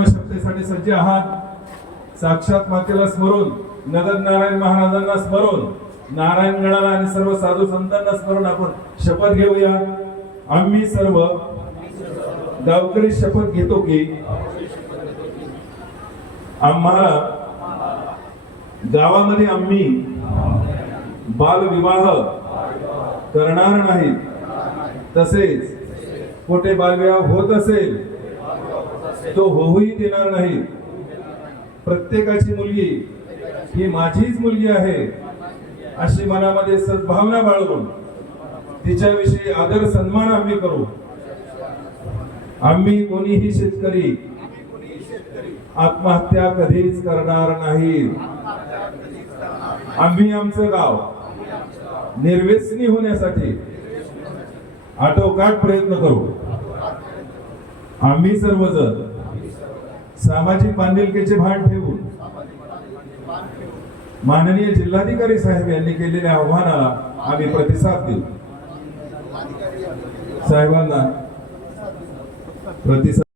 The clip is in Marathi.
आवश्यकतेसाठी सज्ज आहात. साक्षात मातेला स्मरून नगर नारायण महाराजांना स्मरून नारायणगडाला आणि सर्व साधू संतांना स्मरून आपण शपथ घेऊया. आम्ही सर्व गावकरी शपथ घेतो की आम्हाला गावामध्ये आम्ही बालविवाह करणार नाही. तसेच कुठे बालविवाह होत असेल तो होऊही देणार नाही. प्रत्येकाची मुलगी ही माझीच मुलगी आहे अशी मनामध्ये सद्भावना बाळगून तिच्याविषयी आदर सन्मान आम्ही करू. आम्ही कोणीही शेतकरी आत्महत्या कधीच करणार नाही. आम्ही आमचं गाव निर्व्यसनी होण्यासाठी आटोकाट प्रयत्न करू. आम्ही सर्वजण सामाजिक बांधिलकीचे भान ठेवून माननीय जिल्हाधिकारी साहेब यांनी केलेल्या आव्हानाला आम्ही प्रतिसाद देऊ. साहेबांना प्रतिसाद